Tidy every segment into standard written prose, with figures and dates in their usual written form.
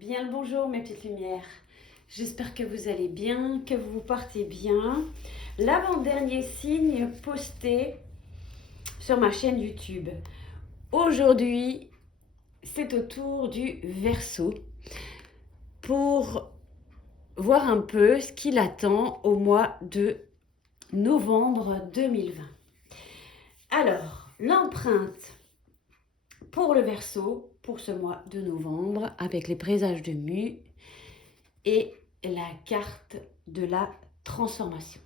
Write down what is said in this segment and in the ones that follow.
Bien le bonjour mes petites lumières. J'espère que vous allez bien, que vous partez bien. L'avant-dernier signe posté sur ma chaîne YouTube. Aujourd'hui, c'est au tour du Verseau pour voir un peu ce qu'il attend au mois de novembre 2020. Alors, l'empreinte pour le Verseau, pour ce mois de novembre, avec les présages de mue et la carte de la transformation.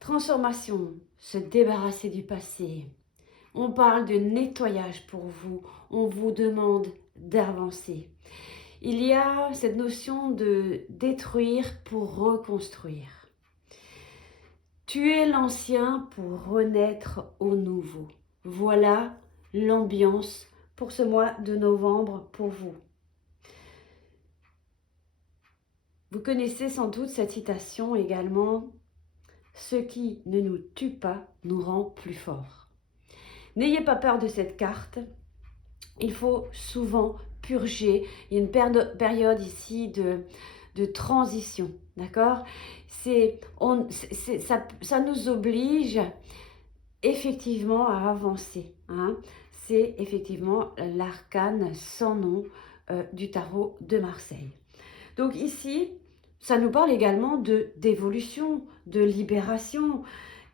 Transformation, se débarrasser du passé. On parle de nettoyage pour vous. On vous demande d'avancer. Il y a cette notion de détruire pour reconstruire. Tuer l'ancien pour renaître au nouveau. Voilà l'ambiance pour ce mois de novembre pour vous. Vous connaissez sans doute cette citation également. Ce qui ne nous tue pas nous rend plus forts. N'ayez pas peur de cette carte. Il faut souvent purger. Il y a une période ici de transition. D'accord? Ça nous oblige effectivement à avancer. Hein? C'est effectivement l'arcane sans nom du tarot de Marseille. Donc ici, ça nous parle également d'évolution, de libération.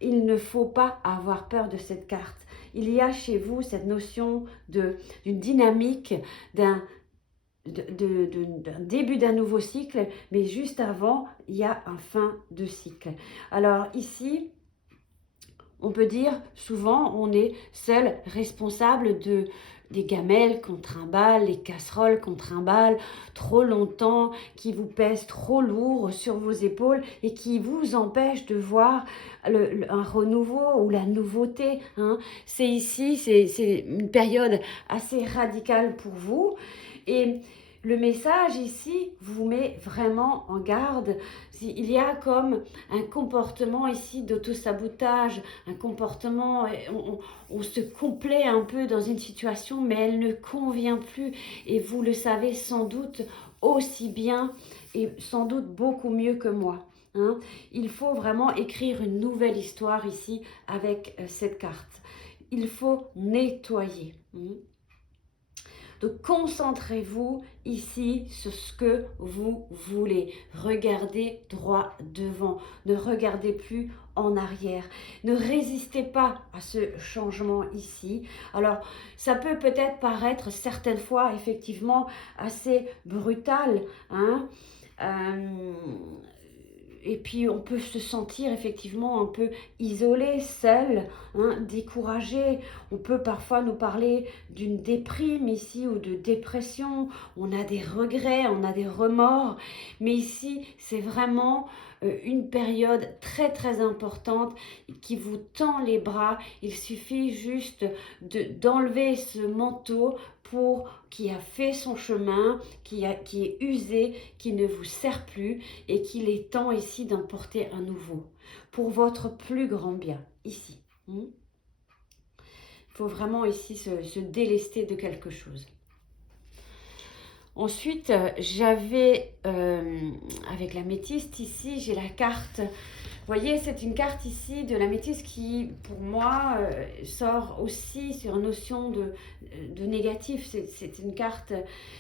Il ne faut pas avoir peur de cette carte. Il y a chez vous cette notion d'une dynamique, d'un début d'un nouveau cycle, mais juste avant, il y a un fin de cycle. Alors ici, on peut dire souvent on est seul responsable des gamelles qu'on trimballe, les casseroles qu'on trimballe trop longtemps, qui vous pèsent trop lourd sur vos épaules et qui vous empêchent de voir un renouveau ou la nouveauté. Hein. C'est ici, c'est une période assez radicale pour vous. Et le message ici vous met vraiment en garde. Il y a comme un comportement ici d'auto-sabotage, un comportement, on se complaît un peu dans une situation, mais elle ne convient plus. Et vous le savez sans doute aussi bien et sans doute beaucoup mieux que moi. Hein. Il faut vraiment écrire une nouvelle histoire ici avec cette carte. Il faut nettoyer. Donc concentrez-vous ici sur ce que vous voulez. Regardez droit devant. Ne regardez plus en arrière. Ne résistez pas à ce changement ici. Alors, ça peut peut-être paraître certaines fois effectivement assez brutal. Hein? Et puis on peut se sentir effectivement un peu isolé, seul, hein, découragé. On peut parfois nous parler d'une déprime ici ou de dépression. On a des regrets, on a des remords. Mais ici, c'est vraiment une période très très importante qui vous tend les bras. Il suffit juste d'enlever ce manteau qui a fait son chemin, qui est usé, qui ne vous sert plus et qu'il est temps ici d'en porter un nouveau pour votre plus grand bien ici. Il faut vraiment ici se délester de quelque chose. Ensuite, j'avais, avec l'améthyste ici, j'ai la carte. Vous voyez, c'est une carte ici de l'améthyste qui, pour moi, sort aussi sur une notion de négatif. C'est une carte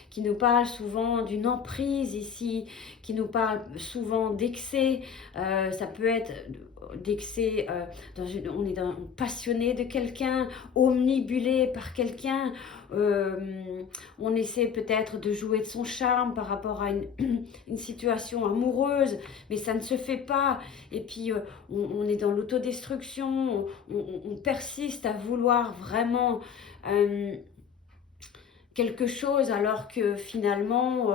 qui nous parle souvent d'une emprise ici, qui nous parle souvent d'excès. Ça peut être d'excès, on est passionné de quelqu'un, omnibulé par quelqu'un. On essaie peut-être de jouer de son charme par rapport à une situation amoureuse, mais ça ne se fait pas. Et puis on est dans l'autodestruction, on persiste à vouloir vraiment quelque chose alors que finalement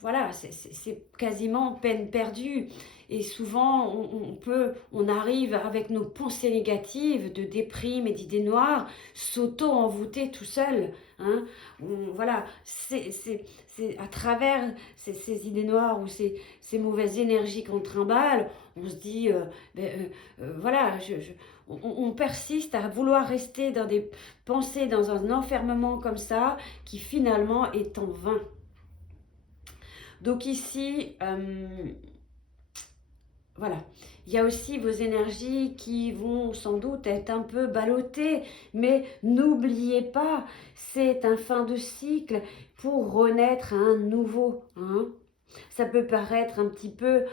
voilà, c'est quasiment peine perdue. Et souvent, on arrive avec nos pensées négatives de déprime et d'idées noires, s'auto-envoûter tout seul. Hein. Voilà, c'est à travers ces idées noires ou ces mauvaises énergies qu'on trimballe, on se dit, voilà, on persiste à vouloir rester dans des pensées, dans un enfermement comme ça, qui finalement est en vain. Donc ici, voilà, il y a aussi vos énergies qui vont sans doute être un peu ballottées, mais n'oubliez pas, c'est un fin de cycle pour renaître à un nouveau. Hein. Ça peut paraître un petit peu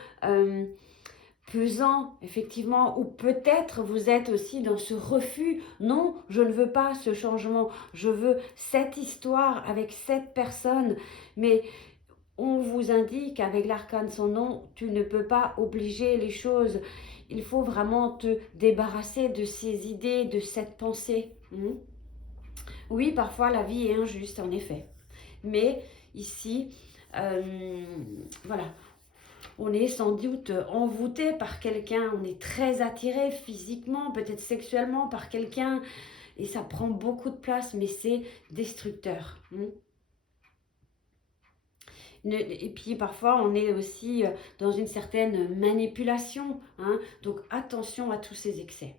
pesant, effectivement, ou peut-être vous êtes aussi dans ce refus. Non, je ne veux pas ce changement, je veux cette histoire avec cette personne, mais on vous indique avec l'arcane son nom, tu ne peux pas obliger les choses. Il faut vraiment te débarrasser de ces idées, de cette pensée. Oui, parfois la vie est injuste, en effet. Mais ici, voilà, on est sans doute envoûté par quelqu'un, on est très attiré physiquement, peut-être sexuellement par quelqu'un, et ça prend beaucoup de place, mais c'est destructeur. Et puis parfois on est aussi dans une certaine manipulation, hein, donc attention à tous ces excès.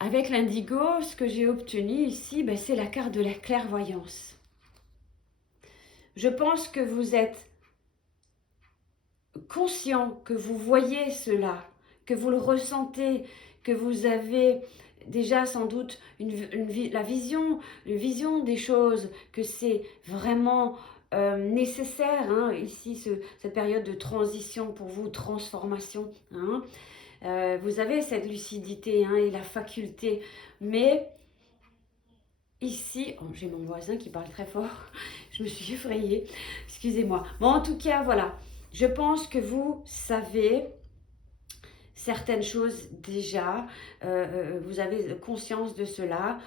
Avec l'indigo, ce que j'ai obtenu ici, ben, c'est la carte de la clairvoyance. Je pense que vous êtes conscient, que vous voyez cela, que vous le ressentez, que vous avez déjà sans doute la vision des choses, que c'est vraiment nécessaire, hein, ici, cette période de transition pour vous, transformation. Hein. Vous avez cette lucidité hein, et la faculté, mais ici, oh, j'ai mon voisin qui parle très fort, je me suis effrayée, excusez-moi. Bon, en tout cas, voilà, je pense que vous savez certaines choses déjà, vous avez conscience de cela.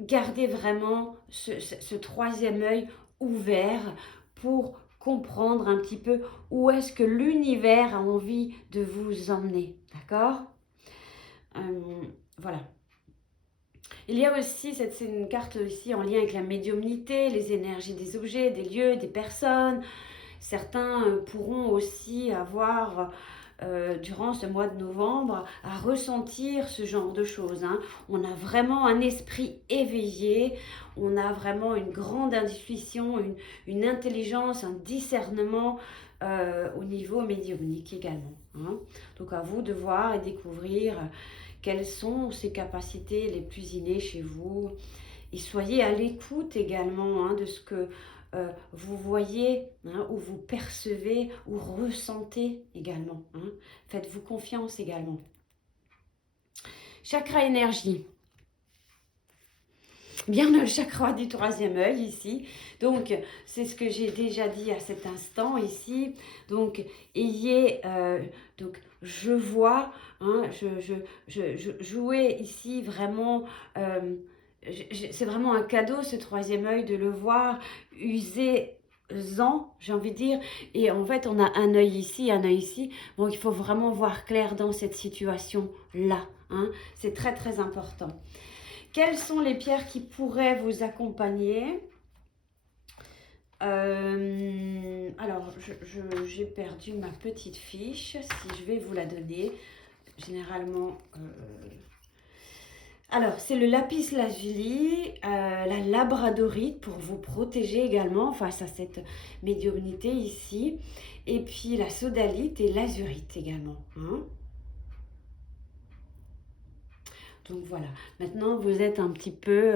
Gardez vraiment ce troisième œil ouvert pour comprendre un petit peu où est-ce que l'univers a envie de vous emmener, d'accord? Voilà. Il y a aussi, c'est une carte aussi en lien avec la médiumnité, les énergies des objets, des lieux, des personnes. Certains pourront aussi avoir, durant ce mois de novembre, à ressentir ce genre de choses. Hein. On a vraiment un esprit éveillé, on a vraiment une grande intuition, une intelligence, un discernement au niveau médiumnique également. Hein. Donc à vous de voir et découvrir quelles sont ces capacités les plus innées chez vous. Et soyez à l'écoute également hein, de ce que vous voyez hein, ou vous percevez ou ressentez également. Hein. Faites-vous confiance également. Chakra énergie. Bien, on a le chakra du troisième œil ici. Donc, c'est ce que j'ai déjà dit à cet instant ici. Donc, ayez... donc, je vois, hein, je jouais ici vraiment... c'est vraiment un cadeau, ce troisième œil, de le voir usé-en, j'ai envie de dire. Et en fait, on a un œil ici, un œil ici. Bon, il faut vraiment voir clair dans cette situation-là. Hein. C'est très, très important. Quelles sont les pierres qui pourraient vous accompagner? Alors, j'ai perdu ma petite fiche. Si je vais vous la donner, généralement... Alors, c'est le lapis lazuli, la labradorite pour vous protéger également face à cette médiumnité ici. Et puis la sodalite et l'azurite également. Hein. Donc voilà, maintenant vous êtes un petit peu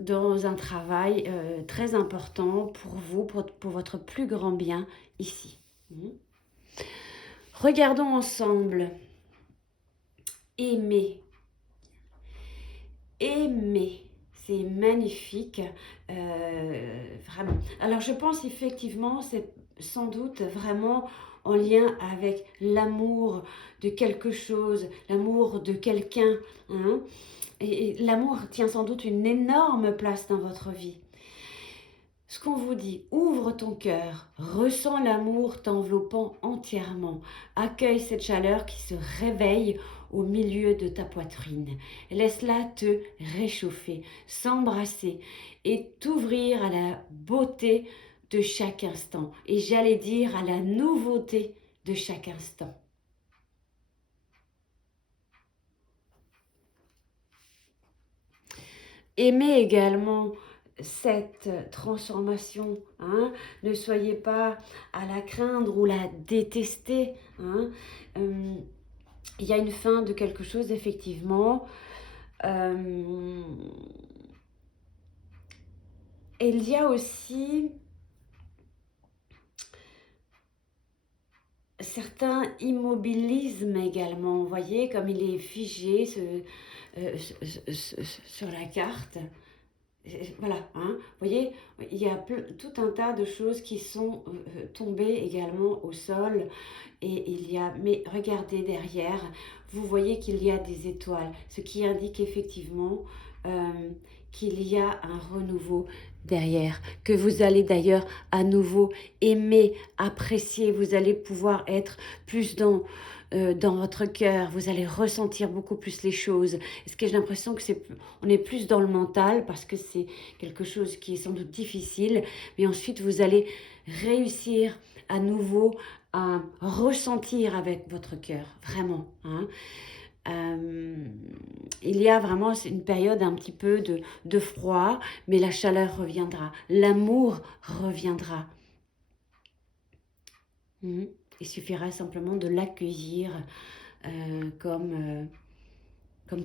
dans un travail très important pour vous, pour votre plus grand bien ici. Regardons ensemble. Aimer. Aimer. C'est magnifique, vraiment. Alors je pense effectivement, c'est sans doute vraiment en lien avec l'amour de quelque chose, l'amour de quelqu'un. Hein. Et l'amour tient sans doute une énorme place dans votre vie. Ce qu'on vous dit, ouvre ton cœur, ressens l'amour t'enveloppant entièrement, accueille cette chaleur qui se réveille au milieu de ta poitrine. Laisse-la te réchauffer, s'embrasser et t'ouvrir à la beauté de chaque instant. Et j'allais dire à la nouveauté de chaque instant. Aimez également cette transformation, hein. Ne soyez pas à la craindre ou la détester, hein. Il y a une fin de quelque chose, effectivement. Et il y a aussi certains immobilismes également, vous voyez, comme il est figé sur la carte. Voilà, hein, vous voyez, il y a tout un tas de choses qui sont tombées également au sol. Et il y a, mais regardez derrière, vous voyez qu'il y a des étoiles, ce qui indique effectivement qu'il y a un renouveau derrière, que vous allez d'ailleurs à nouveau aimer, apprécier, vous allez pouvoir être plus dans votre cœur, vous allez ressentir beaucoup plus les choses. Est-ce que j'ai l'impression que on est plus dans le mental parce que c'est quelque chose qui est sans doute difficile, mais ensuite vous allez réussir à nouveau à ressentir avec votre cœur, vraiment, hein. Il y a vraiment une période un petit peu de froid, mais la chaleur reviendra, l'amour reviendra. Il suffira simplement de l'accueillir comme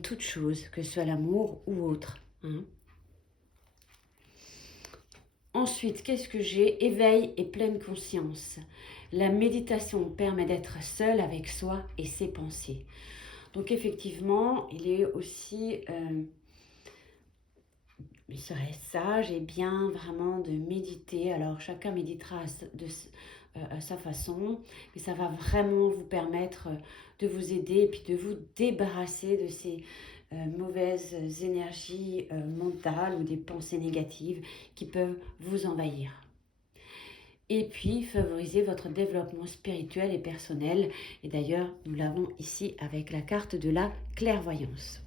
toute chose, que ce soit l'amour ou autre, hein. Ensuite, qu'est-ce que j'ai? Éveil et pleine conscience. La méditation permet d'être seul avec soi et ses pensées. Donc effectivement, il est aussi, il serait sage et bien vraiment de méditer. Alors chacun méditera à sa façon, mais ça va vraiment vous permettre de vous aider et puis de vous débarrasser de ces mauvaises énergies mentales ou des pensées négatives qui peuvent vous envahir. Et puis, favoriser votre développement spirituel et personnel. Et d'ailleurs, nous l'avons ici avec la carte de la clairvoyance.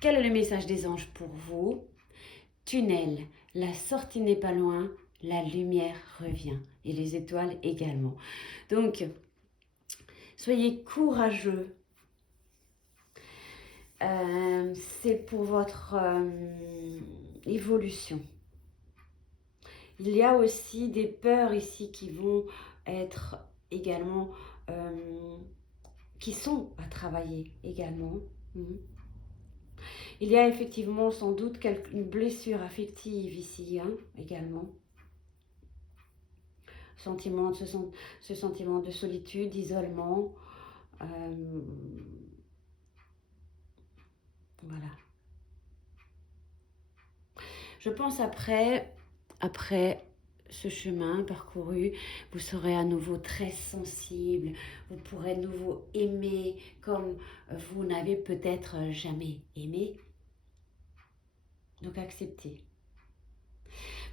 Quel est le message des anges pour vous? Tunnel, la sortie n'est pas loin, la lumière revient. Et les étoiles également. Donc, soyez courageux. C'est pour votre évolution. Il y a aussi des peurs ici qui vont être également, qui sont à travailler également. Il y a effectivement sans doute une blessure affective ici, hein, également. Ce sentiment de solitude, d'isolement. Voilà. Je pense après ce chemin parcouru, vous serez à nouveau très sensible, vous pourrez à nouveau aimer comme vous n'avez peut-être jamais aimé. Donc acceptez.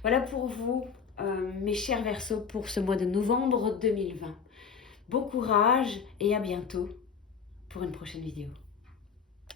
Voilà pour vous, mes chers Verseaux, pour ce mois de novembre 2020. Bon courage et à bientôt pour une prochaine vidéo.